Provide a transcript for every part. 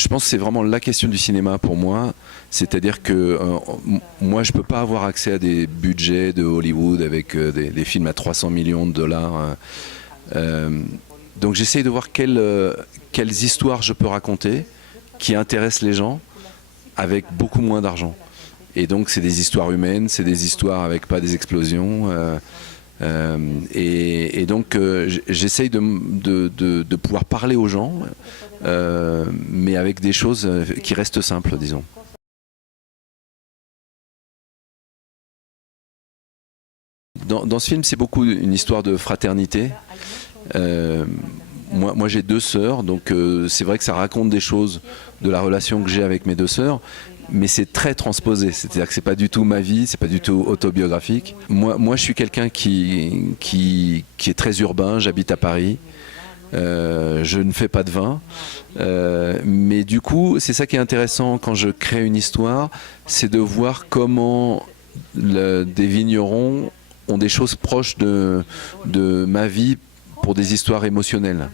Je pense que c'est vraiment la question du cinéma pour moi. C'est-à-dire que moi, je peux pas avoir accès à des budgets de Hollywood avec des films à 300 millions de dollars. Euh, donc j'essaye de voir quelles histoires je peux raconter qui intéressent les gens avec beaucoup moins d'argent. Et donc c'est des histoires humaines, c'est des histoires avec pas des explosions. Et donc j'essaye de pouvoir parler aux gens, mais avec des choses qui restent simples, disons. Dans ce film, c'est beaucoup une histoire de fraternité. Euh, moi j'ai deux sœurs, donc c'est vrai que ça raconte des choses de la relation que j'ai avec mes deux sœurs, mais c'est très transposé. C'est-à-dire que c'est pas du tout ma vie, c'est pas du tout autobiographique. Moi je suis quelqu'un qui est très urbain. J'habite à Paris. Je ne fais pas de vin, mais du coup, c'est ça qui est intéressant quand je crée une histoire, c'est de voir comment des vignerons ont des choses proches de ma vie pour des histoires émotionnelles.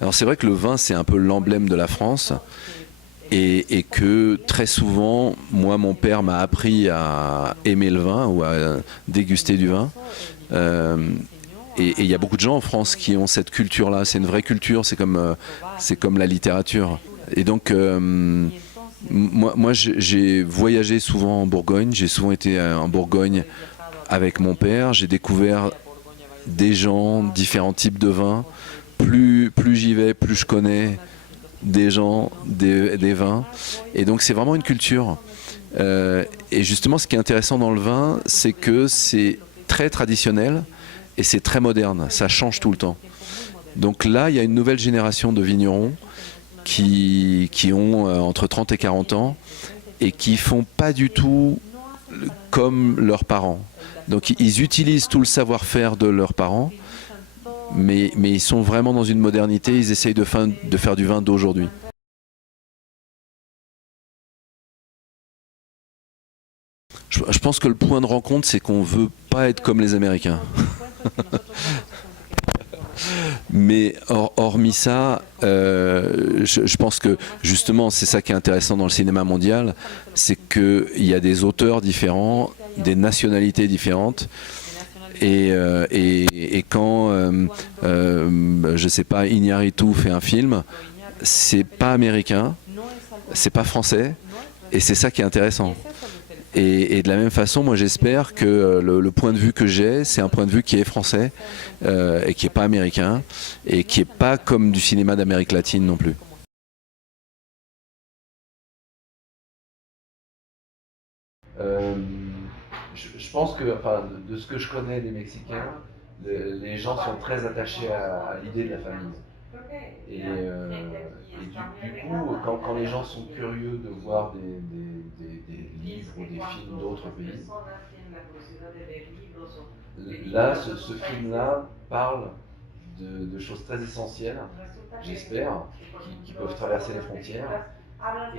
Alors c'est vrai que le vin, c'est un peu l'emblème de la France. Et que très souvent, moi, mon père m'a appris à aimer le vin ou à déguster du vin. Euh, et il y a beaucoup de gens en France qui ont cette culture-là. C'est une vraie culture, c'est comme la littérature. Et donc, moi j'ai voyagé souvent en Bourgogne. J'ai souvent été en Bourgogne avec mon père. J'ai découvert des gens, différents types de vins. Plus j'y vais, plus je connais des gens, des vins. Et donc c'est vraiment une culture. Et justement, ce qui est intéressant dans le vin, c'est que c'est très traditionnel et c'est très moderne. Ça change tout le temps. Donc là, il y a une nouvelle génération de vignerons qui ont entre 30 et 40 ans et qui font pas du tout comme leurs parents. Donc ils utilisent tout le savoir-faire de leurs parents, mais ils sont vraiment dans une modernité, ils essayent de faire du vin d'aujourd'hui. Je pense que le point de rencontre, c'est qu'on veut pas être comme les Américains. Mais hormis ça, je pense que justement, c'est ça qui est intéressant dans le cinéma mondial, c'est qu'il y a des auteurs différents, des nationalités différentes. Et quand, je sais pas, Iñárritu fait un film, c'est pas américain, c'est pas français, et c'est ça qui est intéressant. Et de la même façon, moi j'espère que le point de vue que j'ai, c'est un point de vue qui est français et qui n'est pas américain et qui n'est pas comme du cinéma d'Amérique latine non plus. Euh, je pense que, enfin, de ce que je connais des Mexicains, les gens sont très attachés à l'idée de la famille. Et du coup, quand les gens sont curieux de voir des livres ou des films d'autres pays, là, ce film-là parle de choses très essentielles, j'espère, qui peuvent traverser les frontières.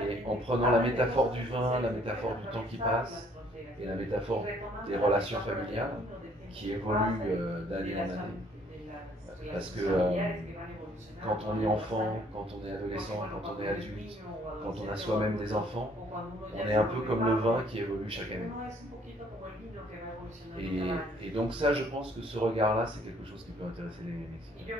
Et en prenant la métaphore du vin, la métaphore du temps qui passe et la métaphore des relations familiales qui évoluent d'année en année. Parce que quand on est enfant, quand on est adolescent, quand on est adulte, quand on a soi-même des enfants, on est un peu comme le vin qui évolue chaque année. Et donc ça, je pense que ce regard-là, c'est quelque chose qui peut intéresser les Mexicains.